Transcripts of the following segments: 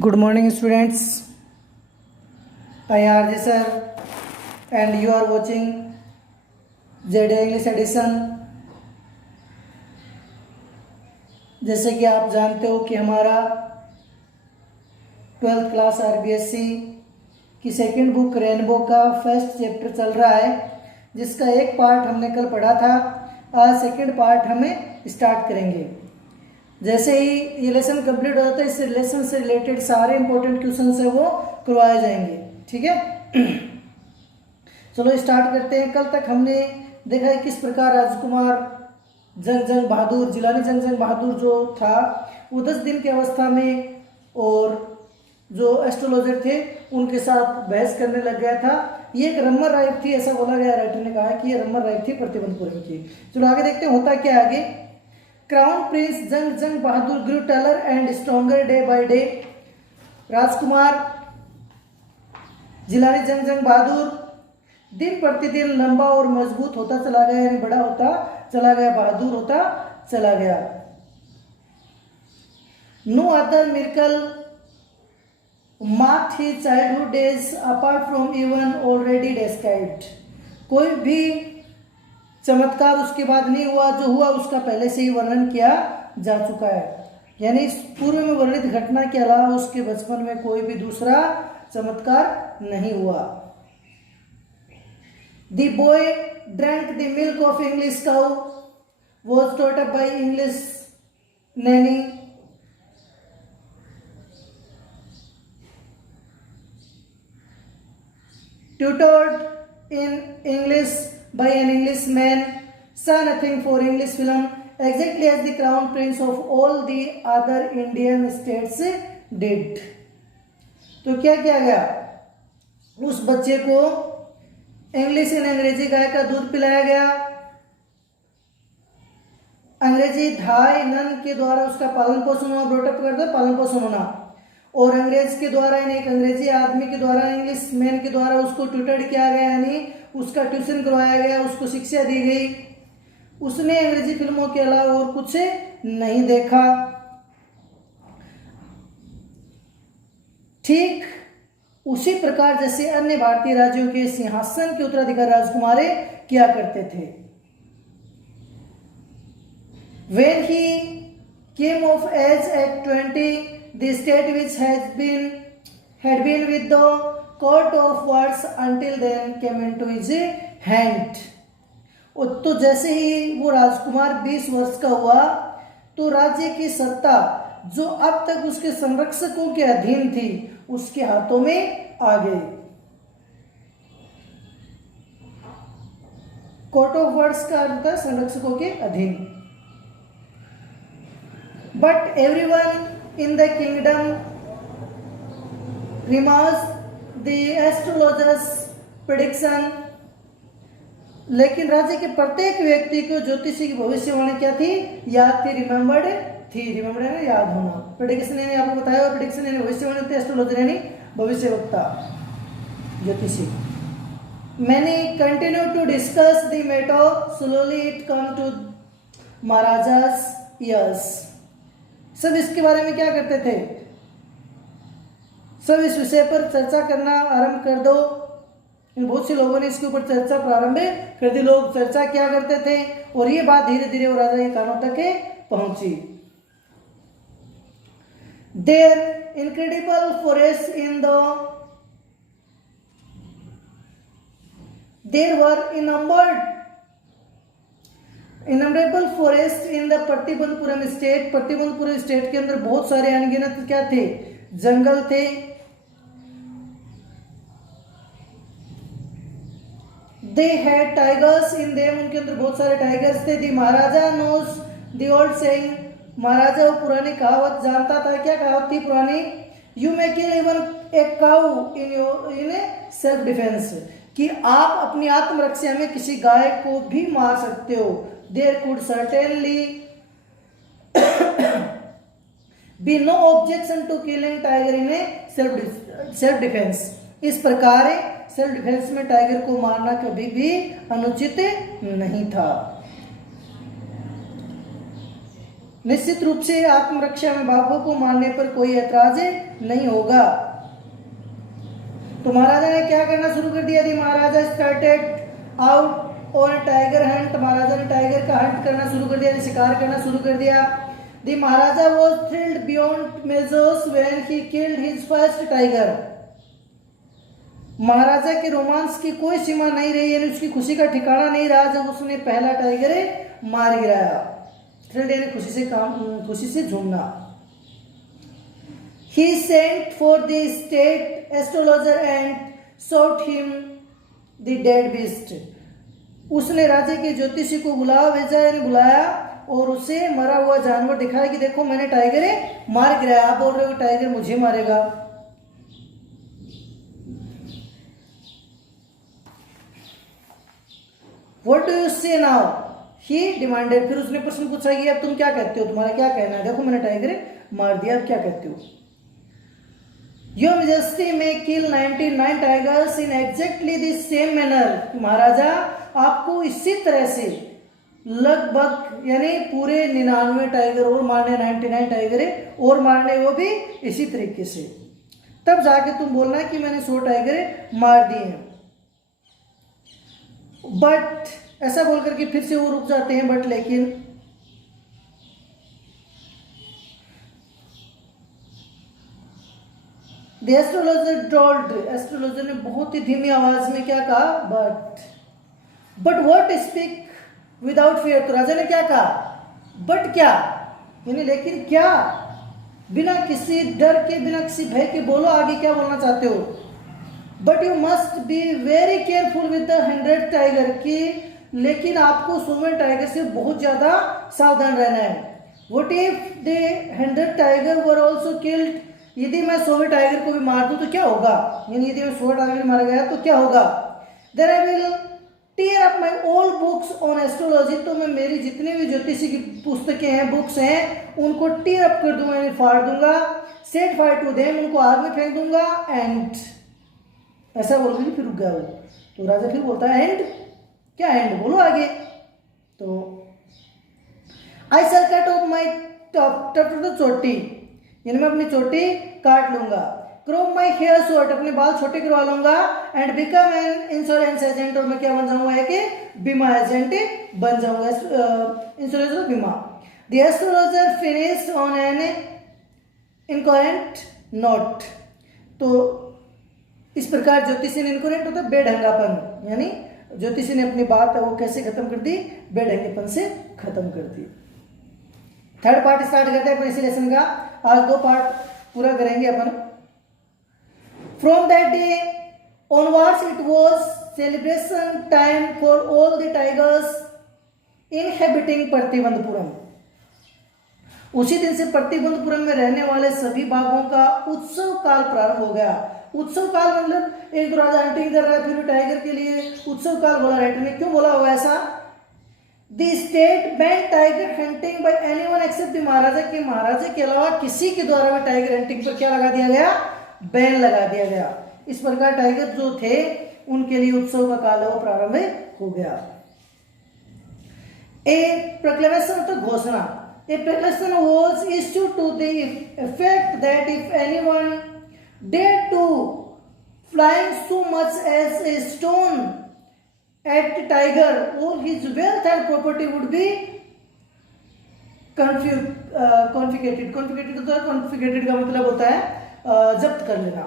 Good morning, students. I am RJ sir, and you are watching ZD English Edition. जैसे कि आप जानते हो कि हमारा 12th क्लास RBSC की सेकंड बुक रेनबो का फर्स्ट चैप्टर चल रहा है, जिसका एक पार्ट हमने कल पढ़ा था। आज सेकंड पार्ट हमें स्टार्ट करेंगे। जैसे ही ये लेसन कंप्लीट हो जाता है, इस लेसन से रिलेटेड सारे इंपॉर्टेंट क्वेश्चन है वो करवाए जाएंगे। ठीक है, चलो स्टार्ट करते हैं। कल तक हमने देखा है किस प्रकार राजकुमार जंग बहादुर, जिलानी जंग बहादुर जो था वो 10 दिन की अवस्था में और जो एस्ट्रोलॉजर थे उनके साथ बहस करने लग गया था। ये एक रमर राइफ थी, ऐसा बोला गया, राइटर ने कहा कि ये रमर राइफ थी प्रतिबंधपुरम की। चलो आगे देखते हैं होता क्या आगे। Crown prince Jang Bahadur grew taller and stronger day by day. राजकुमार जिलानी जंग बहादुर दिन प्रतिदिन लंबा और मजबूत होता चला गया, यानी बड़ा होता चला गया, बहादुर होता चला गया। No other miracle marked his childhood days apart from even already described. कोई भी चमत्कार उसके बाद नहीं हुआ, जो हुआ उसका पहले से ही वर्णन किया जा चुका है। यानी पूर्व में वर्णित घटना के अलावा उसके बचपन में कोई भी दूसरा चमत्कार नहीं हुआ। The boy drank the milk of English cow, was taught up by English nanny, tutored in English by an Englishman, saw nothing for English film, exactly as the crown prince of all the other Indian states did. तो क्या किया गया, उस बच्चे को English and अंग्रेजी गाय का दूध पिलाया गया। अंग्रेजी धाई नन के द्वारा उसका पालन पोषण होना, ब्रोटअप कर दो, पालन पोषण होना। और अंग्रेज के द्वारा, यानी एक अंग्रेजी आदमी के द्वारा, इंग्लिश मैन के द्वारा उसको ट्यूटर्ड किया गया, यानी उसका ट्यूशन करवाया गया, उसको शिक्षा दी गई। उसने अंग्रेजी फिल्मों के अलावा और कुछ नहीं देखा। ठीक उसी प्रकार जैसे अन्य भारतीय राज्यों के सिंहासन के उत्तराधिकारी राजकुमारी किया करते थे। When he came of age at 20, the state which had been with the court of wards until then came into his hand. तो जैसे ही वो राजकुमार 20 वर्ष का हुआ तो राज्य की सत्ता जो अब तक उसके संरक्षकों के अधीन थी उसके हाथों में आ गई। कोर्ट ऑफ वर्ड्स का अर्थ था संरक्षकों के अधीन। But everyone in the kingdom remarks the astrologers prediction, लेकिन राज्य के प्रत्येक व्यक्ति को ज्योतिषी की भविष्यवाणी क्या थी, याद थी, रिमेम्बर्ड थी। रिमेम्बर्ड है याद होना। प्रेडिक्शन यानी आपको बताया, और प्रेडिक्शन यानी भविष्यवाणी होती है, एस्ट्रोलॉजर यानी भविष्यवक्ता, ज्योतिषी। मैंने continue to discuss the matter, slowly it come to maharaja's years. सब इसके बारे में क्या करते थे, सब इस विषय पर चर्चा करना आरंभ कर दो। बहुत से लोगों ने इसके ऊपर चर्चा प्रारंभ कर दी, लोग चर्चा क्या करते थे और ये बात धीरे धीरे वो राजा के कानों तक पहुंची। Their incredible forests in the there were innumerable forests in the Pratibandapuram state. Pratibandapuram state के अंदर बहुत सारे अनगिनत क्या थे, जंगल थे। They had tigers in them, उनके अंदर बहुत सारे टाइगर्स थे। The Maharaja knows the old saying, महाराजा वो पुरानी कहावत जानता था। क्या कहावत थी पुरानी, you may kill even a cow in self defence, कि आप अपनी आत्मरक्षा में किसी गाय को भी मार सकते हो। There could certainly be no objection to killing tiger in a self defence. इस प्रकार सेल्फ डिफेंस में टाइगर को मारना कभी भी अनुचित नहीं था। निश्चित रूप से आत्मरक्षा में बाघों को मारने पर कोई ऐतराज नहीं होगा। तो महाराजा ने क्या करना शुरू कर दिया? The maharaja started out on tiger hunt. Maharaja ने टाइगर का हंट करना शुरू कर दिया, शिकार करना शुरू कर दिया। The maharaja was thrilled beyond measures when he killed his first tiger. Maharaja के रोमांस की कोई सीमा नहीं रही, यानी उसकी खुशी का ठिकाना नहीं रहा जब उसने पहला टाइगर मार गिराया। थ्रिल्ड यानी खुशी से झूमना। He sent for the state astrologer and showed him the dead beast. उसने राज्य के ज्योतिषी को बुलाया और उसे मरा हुआ जानवर दिखाया कि देखो मैंने टाइगर मार गिराया। आप बोल रहे हो टाइगर मुझे मारेगा। What do you say now? He demanded. फिर उसने प्रश्न पूछा कि अब तुम क्या कहते हो, तुम्हारा क्या कहना है? देखो मैंने टाइगर मार दिया, अब क्या कहते हो? Your Majesty may kill 99 tigers in exactly the same manner. महाराजा आपको इसी तरह से लगभग यानी पूरे 99 टाइगर और मारने, 99 टाइगर और मारने, वो भी इसी तरीके से। तब जाके तुम बोलना कि मैंने 100 टाइगर मार दिए हैं। बट ऐसा बोल करके फिर से वो रुक जाते हैं। बट लेकिन The astrologer told, एस्ट्रोलॉजर ने बहुत ही धीमी आवाज में क्या कहा? But what speak without fear। तो राजा ने क्या कहा? बट क्या यानी लेकिन क्या, बिना किसी डर के, बिना किसी भय के बोलो आगे क्या बोलना चाहते हो। But you must be very careful with the 100 tiger की, लेकिन आपको 100 टाइगर से बहुत ज्यादा सावधान रहना है। What if the 100 tiger were also killed. यदि मैं 100 टाइगर को भी मार दूं तो क्या होगा, यानी यदि मैं 100 टाइगर मारा गया तो क्या होगा? Then I will tear up my all books on astrology. तो मैं मेरी जितनी भी ज्योतिषी की पुस्तकें हैं, बुक्स हैं, उनको टीयर अप कर दूंगा, यानी फाड़ दूंगा। सेट फायर टू देम, उनको आग में फेंक दूंगा। एंड ऐसा बोल के फिर रुक गया वो। तो राजा फिर बोलता है एंड क्या? एंड बोलो आगे। तो I shall cut off my top to चोटी, यानी मैं अपनी चोटी काट लूंगा। क्रोप माई हेयर शॉर्ट, अपने बाल छोटे करवा लूंगा। And become an insurance agent, और मैं क्या बन जाऊंगा? एक बीमा एजेंट बन जाऊंगा। इंश्योरेंस और बीमा। The astrologer finished on an incoherent note. तो इस प्रकार ज्योतिषी ने, इनकोहेरेंट होता है बेढंगापन, यानी ज्योतिषी ने अपनी बात वो कैसे खत्म कर दी? बेढंगेपन से खत्म कर दी। थर्ड पार्ट स्टार्ट करते हैं अपन इसी लेसन का। आज 2 पार्ट पूरा करेंगे अपन। From that day onwards it was celebration time for all the tigers inhabiting Pratibandhapuram. उसी दिन से प्रतिबंधपुरम में रहने वाले सभी बाघों का उत्सव काल प्रारंभ हो गया। उत्सव काल मतलब एक राजा हंटिंग कर रहा है, फिर टाइगर के लिए उत्सव काल बोला राइटर ने। क्यों बोला होगा ऐसा? The state ban tiger hunting by anyone except the maharaja, के महाराजा के अलावा किसी के द्वारा भी टाइगर हंटिंग पर क्या लगा दिया गया? बैन लगा दिया गया। इस प्रकार टाइगर जो थे उनके लिए उत्सव का काल वो प्रारंभ हो गया। ए प्रोक्लेमेशन तो घोषणा। A proclamation was issued to the effect that if anyone dared to flying so much as a stone at the tiger, all his wealth and property would be confiscated। confiscated का मतलब होता है जब्त कर लेना।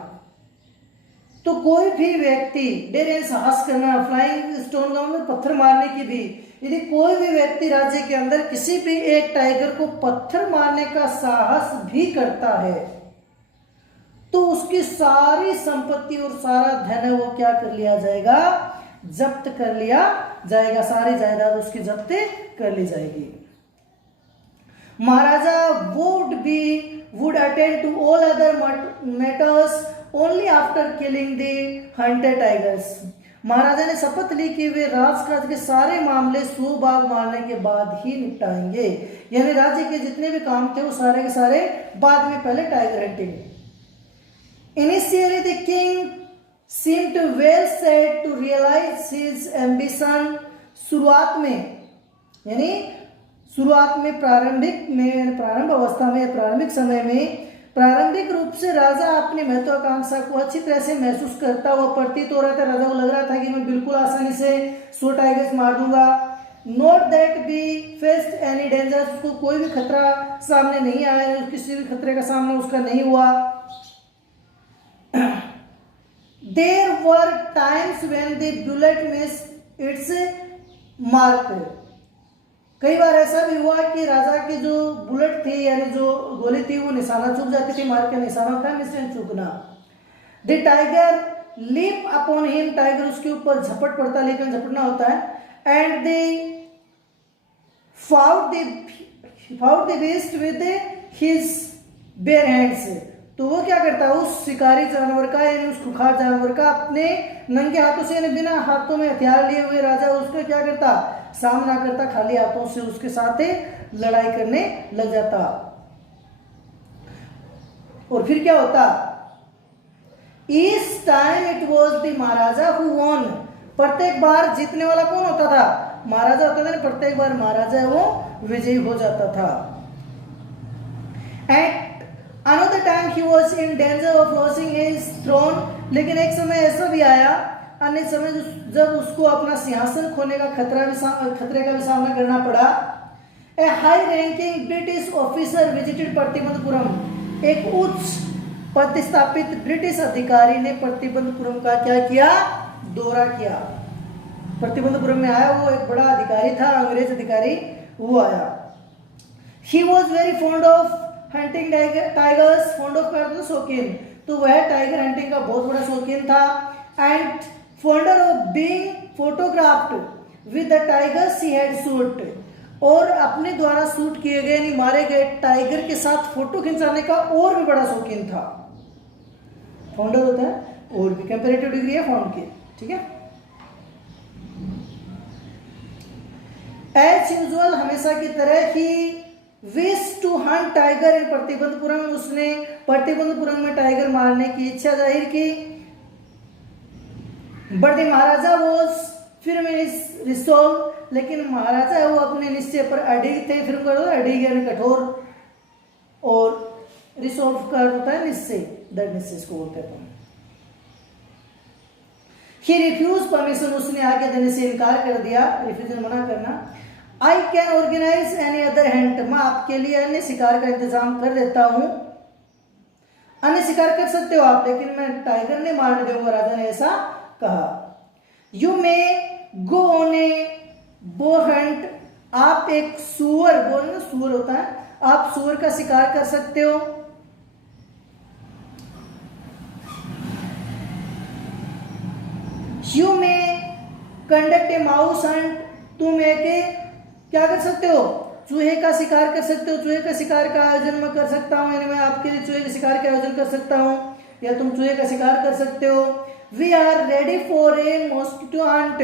तो कोई भी व्यक्ति डेयर साहस करना, फ्लाइंग स्टोन का मतलब पत्थर मारने की भी, यदि कोई भी व्यक्ति राज्य के अंदर किसी भी एक टाइगर को पत्थर मारने का साहस भी करता है तो उसकी सारी संपत्ति और सारा धन वो क्या कर लिया जाएगा? जब्त कर लिया जाएगा। सारी जायदाद उसकी जब्त कर ली जाएगी। Maharaja would attend to all other matters only after killing the hunted tigers. Maharaja ने शपथ ली कि वे राजकाज के सारे मामले 100 बाघ मारने के बाद ही निपटाएंगे, यानी राज्य के जितने भी काम थे वो सारे के सारे बाद में, पहले tiger hunting. Initially, the king seemed well set to realize his ambition। शुरुआत में यानी शुरुआत में प्रारंभ अवस्था में, प्रारंभिक समय में प्रारंभिक रूप से राजा अपनी महत्वाकांक्षा को अच्छी तरह से महसूस करता हुआ प्रतीत हो रहा था। राजा को लग रहा था कि मैं बिल्कुल आसानी से 100 टाइगर्स मार दूंगा। Not that be faced any danger, उसको कोई भी खतरा सामने नहीं आया, किसी भी खतरे का सामना उसका नहीं हुआ। There were times when the bullet missed its mark. कई बार ऐसा भी हुआ कि राजा की जो बुलेट थी यानी जो गोली थी वो निशाना चूक जाती थी। मार का निशाना होता है निशान चूकना। The tiger leap upon him, tiger उसके ऊपर झपट पड़ता है, लेकिन झपटना होता है। And they fought the beast with his bare hands, तो वो क्या करता है उस शिकारी जानवर का यानी उस खुखार जानवर का अपने नंगे हाथों से यानी बिना हाथों में हथियार लिए हुए राजा उसका क्या करता, सामना करता, खाली हाथों से उसके साथ लड़ाई करने लग जाता। और फिर क्या होता, इस time it was the Maharaja who won, प्रत्येक बार जीतने वाला कौन होता था, महाराजा होता था। प्रत्येक बार महाराजा है वो विजयी हो जाता था। And Another time he was in danger of losing his throne, लेकिन एक समय ऐसा भी आया, अन्य समय जब उसको अपना सिंहासन खोने का खतरे का भी सामना करना पड़ा। A high ranking British officer visited Pratibandapuram, एक उच्च पदस्थापित ब्रिटिश अधिकारी ने प्रतिबंधपुरम का क्या किया, दौरा किया। प्रतिबंधपुरम में आया, वो एक बड़ा अधिकारी था, अंग्रेज अधिकारी, वो आया। He was very fond of hunting tigers, fond of करते शौकीन, तो वह टाइगर हंटिंग का बहुत बड़ा शौकीन था। And fonder of being photographed with the tigers he had shoot, और अपने द्वारा शूट किए गए यानी मारे गए टाइगर के साथ फोटो खिंचाने का और भी बड़ा शौकीन था। फाउंडर होता है और भी कंपैरेटिव डिग्री है फाउंड की, ठीक है। एज यूजुअल, हमेशा की तरह ही wish to hunt tiger in Pratibandhapuram, उसने प्रतिबंधपुरम में टाइगर मारने की इच्छा जाहिर की। But the maharaja was firm resolve, लेकिन महाराजा है वो अपने निश्चय पर अडिग थे। फिर अडिग यानी कठोर, और रिसोल्व कर होता है निश्चय, दृढ़ निश्चय इसको बोलते हैं। ही रिफ्यूज परमिशन, उसने आगे देने से इनकार कर दिया, रिफ्यूजल मना करना। I can organise any other hunt, मैं आपके लिए अन्य शिकार का इंतजाम कर देता हूं, अन्य शिकार कर सकते हो आप, लेकिन मैं टाइगर नहीं मारने दूंगा, राजा ने ऐसा कहा। यू मे गो ऑन ए बो हंट, आप एक सुअर, बोलना सुअर होता है, आप सुअर का शिकार कर सकते हो। You may conduct a mouse Hunt, तुम एक क्या कर सकते हो, चूहे का शिकार कर सकते हो, चूहे का शिकार का आयोजन मैं कर सकता हूं, यानी मैं आपके लिए चूहे के शिकार का आयोजन कर सकता हूं, या तुम चूहे का शिकार कर सकते हो। We are ready for a mosquito hunt,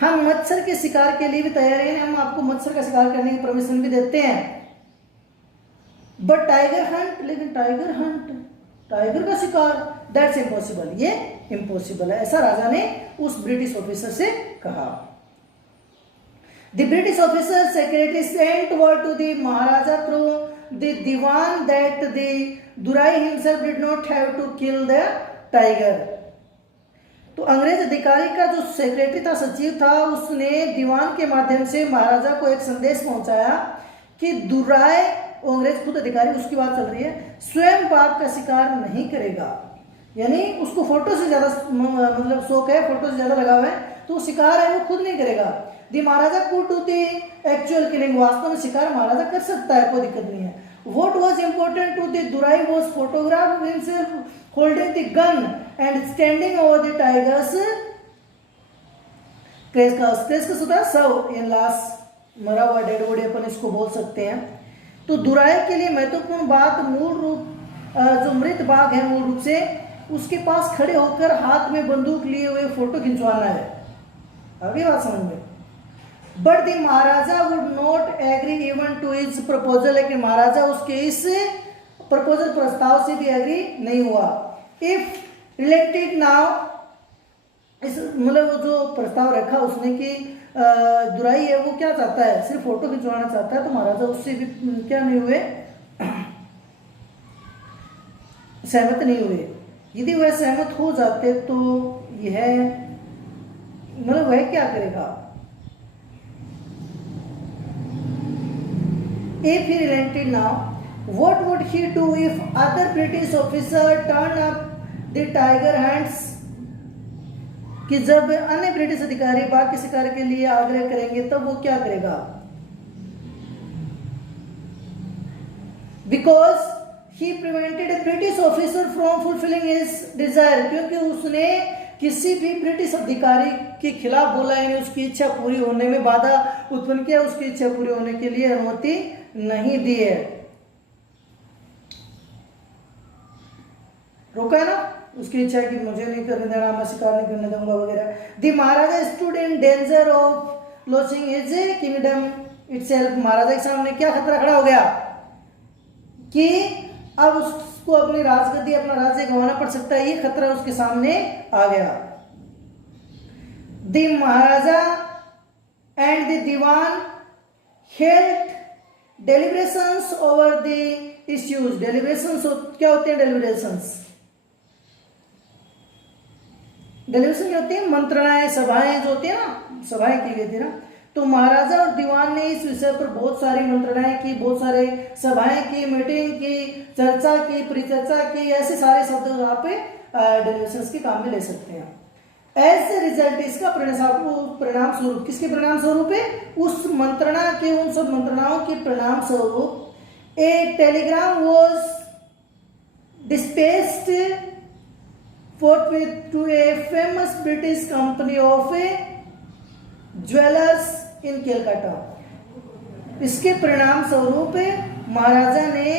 हम मच्छर के शिकार के लिए भी तैयार हैं, हम आपको मच्छर का शिकार करने की परमिशन भी देते हैं। बट टाइगर हंट, लेकिन टाइगर हंट, टाइगर का शिकार, दैट्स इम्पॉसिबल, ये इम्पॉसिबल है, ऐसा राजा ने उस ब्रिटिश ऑफिसर से कहा। The British officer secretary sent word to the Maharaja through the Diwan that the Durai himself did not have to kill the tiger. तो अंग्रेज अधिकारी का जो सेक्रेटरी था, सचिव था, उसने दीवान के माध्यम से महाराजा को एक संदेश पहुंचाया कि दुराय, अंग्रेज खुद अधिकारी, उसकी बात चल रही है, स्वयं बाघ का शिकार नहीं करेगा, यानी उसको फोटो से ज्यादा मतलब शौक है, फोटो से ज्यादा लगाव है, तो शिकार है वो खुद नहीं करेगा। The maharaja could do the actual killing, वास्तव में शिकार महाराजा कर सकता है, कोई दिक्कत नहीं है। What was important to the Durai was photograph himself holding the gun and standing over the tigers. क्रेस होता है शव या लाश, मरा हुआ डेड बॉडी अपन इसको बोल सकते हैं। तो दुराई के लिए महत्वपूर्ण बात मूल रूप जो मृत बाघ है मूल रूप से उसके पास खड़े होकर हाथ में बंदूक लिए हुए फोटो खिंचवाना है। आगे बात समझ में। But the Maharaja would not agree even to his proposal, लेकिन महाराजा उसके इस प्रपोजल प्रस्ताव से भी एग्री नहीं हुआ। इफ रिलेटेड नाउ, इस मतलब जो प्रस्ताव रखा उसने कि दुराई है वो क्या चाहता है, सिर्फ फोटो खिंचवाना चाहता है, तो महाराजा उससे भी क्या नहीं हुए, सहमत नहीं हुए। यदि वह सहमत हो जाते तो यह मतलब वह क्या करेगा, if he relented now, what would he do if other British officer turn up the tiger hands, कि जब अन्य ब्रिटिश अधिकारी बाघ के शिकार के लिए आग्रह करेंगे तब वो क्या करेगा, because he prevented a British officer from fulfilling his desire, क्योंकि उसने किसी भी ब्रिटिश अधिकारी के खिलाफ बोला, यानी उसकी इच्छा पूरी होने में बाधा उत्पन्न किया, उसकी इच्छा पूरी होने के लिए अनुमति नहीं दी है, रोका है ना उसकी इच्छा कि मुझे नहीं करने देना, मैं शिकार नहीं करने दूंगा वगैरह। The maharaja stood in danger of losing his kingdom itself, maharaja के सामने क्या खतरा खड़ा हो गया कि अब उसको अपनी राजगद्दी, अपना राज्य गंवाना पड़ सकता है, ये खतरा उसके सामने आ गया। The Maharaja and the Dewan held deliberations over the issues, deliberations क्या होते हैं, डेलिब्रेशंस क्या होती है, मंत्रणाएं, सभाएं जो होती है ना, सभाएं की गई थी ना, तो महाराजा और दीवान ने इस विषय पर बहुत सारी मंत्रणाएं की, बहुत सारे सभाएं की, मीटिंग की, चर्चा की, परिचर्चा की, ऐसे सारे शब्द यहाँ पे डेलिब्रेशंस के काम में ले सकते हैं। एज ए रिजल्ट, इसका परिणाम स्वरूप, किसके परिणाम स्वरूप है, उस मंत्रणा के, उन सब मंत्रणाओं के परिणाम स्वरूप a telegram was dispatched forthwith to a famous British company of jewellers in Calcutta. इसके परिणाम स्वरूप महाराजा ने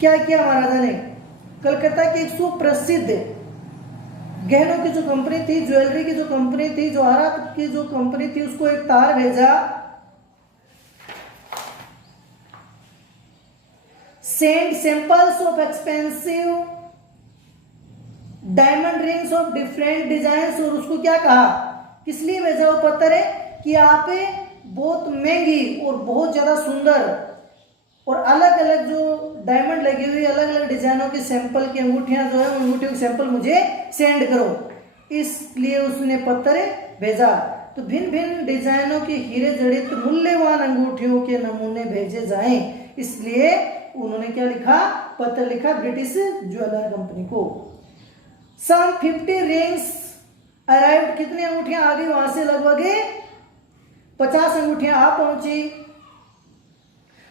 क्या किया, महाराजा ने कलकत्ता की एक सुप्रसिद्ध गहनों की जो कंपनी थी, ज्वेलरी की जो कंपनी थी, जवाहरात की जो कंपनी थी, उसको एक तार भेजा, send samples of expensive diamond rings of different design, और उसको क्या कहा, किस लिए भेजा वो पत्र है कि आप बहुत महंगी और बहुत ज्यादा सुंदर और अलग अलग जो डायमंड लगी हुई अलग अलग डिजाइनों के सैंपल की अंगूठियां जो है, उन अंगूठियों के सैंपल मुझे सेंड करो, इसलिए उसने पत्र भेजा। तो भिन्न भिन्न डिजाइनों की हीरे जड़ित मूल्यवान अंगूठियों के नमूने भेजे जाएं, इसलिए उन्होंने क्या लिखा, पत्र लिखा ब्रिटिश ज्वेलर कंपनी को। सम 50 रिंग्स अराइव्ड, कितनी अंगूठियां आ गई वहां से, लगभग 50 अंगूठियां आ पहुंची।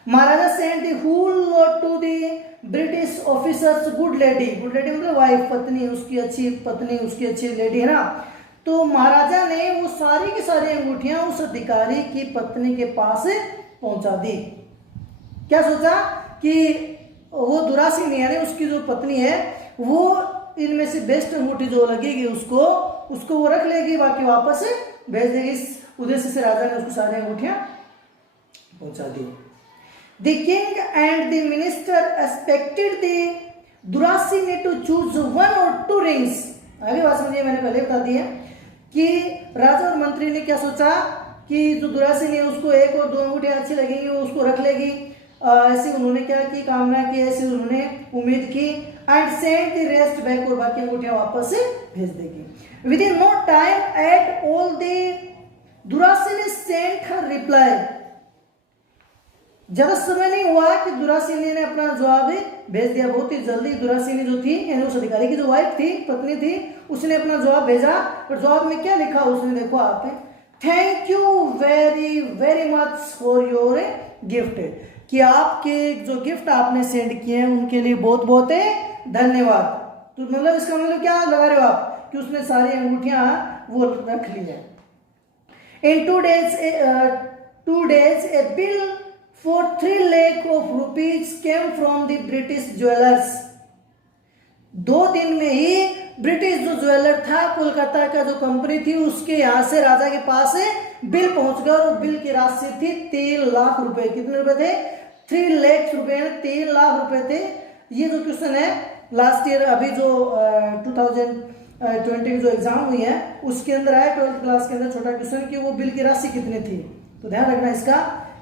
Maharaja sent the whole lot to the British officers, good lady, good lady मतलब वाइफ, पत्नी, उसकी अच्छी पत्नी, उसकी अच्छी लेडी है ना, तो महाराजा ने वो सारी की सारी अंगूठियां उस अधिकारी की पत्नी के पास पहुंचा दी। क्या सोचा कि वो दुरासिनी यानी उसकी जो पत्नी है वो इनमें से बेस्ट अंगूठी जो लगेगी उसको वो रख लेगी, बाकी वापस भेज देगी। इस उद्देश्य से राजा ने उसको सारी अंगूठियां पहुंचा दी। The king and the minister expected the dorasani to choose 1 or 2 rings. आगे बात समझिए, मैंने पहले बता दी है कि राजा और मंत्री ने क्या सोचा कि जो दुरासिनी है उसको 1 और 2 अंगूठियां अच्छी लगेंगी, वो उसको रख लेगी, ऐसी उन्होंने क्या की, कामना की, ऐसी उन्होंने उम्मीद की। And send the rest back, और बाकी अंगूठियां वापस भेज देगी। Within no time at all the dorasani sent her reply, ज्यादा समय नहीं हुआ कि दुरासिनी ने अपना जवाब भेज दिया। बहुत ही जल्दी दुरासिनी जो थी यानी उस अधिकारी की जो वाइफ थी, पत्नी थी, उसने अपना जवाब भेजा। और जवाब में क्या लिखा उसने, देखो आप, thank you very very much for your gift, कि आपके जो गिफ्ट आपने सेंड किए हैं उनके लिए बहुत बहुत धन्यवाद। तो मतलब इसका मतलब क्या लगा रहे हो आप कि उसने सारी अंगूठियां वो रख ली है। इन 2 days A bill for 3 lakh of rupees came from the British jewelers। 2 दिन में ही ब्रिटिश जो ज्वेलर था कोलकाता का जो कंपनी थी उसके यहां से राजा के पास बिल पहुंच गया, और बिल की राशि थी 3 लाख रुपए। कितने रुपए थे, 3 लाख रुपए, 3 लाख रुपए थे। ये जो क्वेश्चन है लास्ट ईयर, अभी जो 20 की जो एग्जाम हुई है उसके अंदर आया 12th क्लास के अंदर छोटा क्वेश्चन कि वो बिल की राशि कितनी थी। तो ध्यान रखना इसका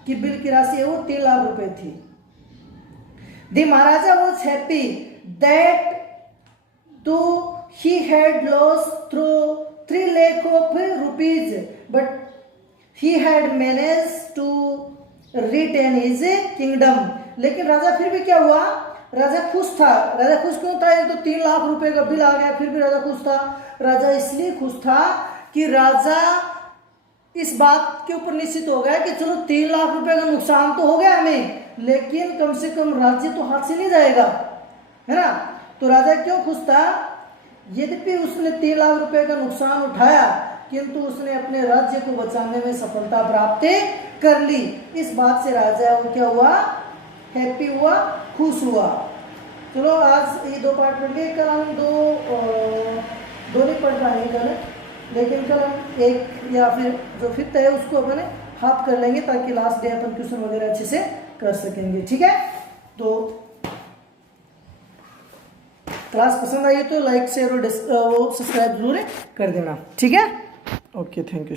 कि बिल की राशि है वो 3 लाख रुपए थी। The maharaja was happy that तो he had lost through 3 lakh of rupees but he had managed to retain his kingdom। लेकिन राजा फिर भी क्या हुआ, राजा खुश था। राजा खुश क्यों था, एक तो 3 लाख रुपए का बिल आ गया फिर भी राजा खुश था। राजा इसलिए खुश था कि राजा इस बात के ऊपर निश्चित हो गया कि चलो 3 लाख रुपए का नुकसान तो हो गया हमें, लेकिन कम से कम राज्य तो हाथ से नहीं जाएगा, है ना। तो राजा क्यों खुश था, यद्यपि उसने 3 लाख रुपए का नुकसान उठाया किंतु उसने अपने राज्य को बचाने में सफलता प्राप्त कर ली। इस बात से राजा वो क्या हुआ, हैप्पी हुआ, खुश हुआ। चलो आज ये 2 पार्ट पढ़ लिए, कल हम दो नहीं पढ़ पाएंगे कल, लेकिन कल हम 1 या फिर जो 5th है उसको अपन हाफ कर लेंगे ताकि लास्ट डे अपन क्वेश्चन वगैरह अच्छे से कर सकेंगे, ठीक है। तो क्लास पसंद आई तो लाइक शेयर और सब्सक्राइब जरूर कर देना, ठीक है। Okay, thank you.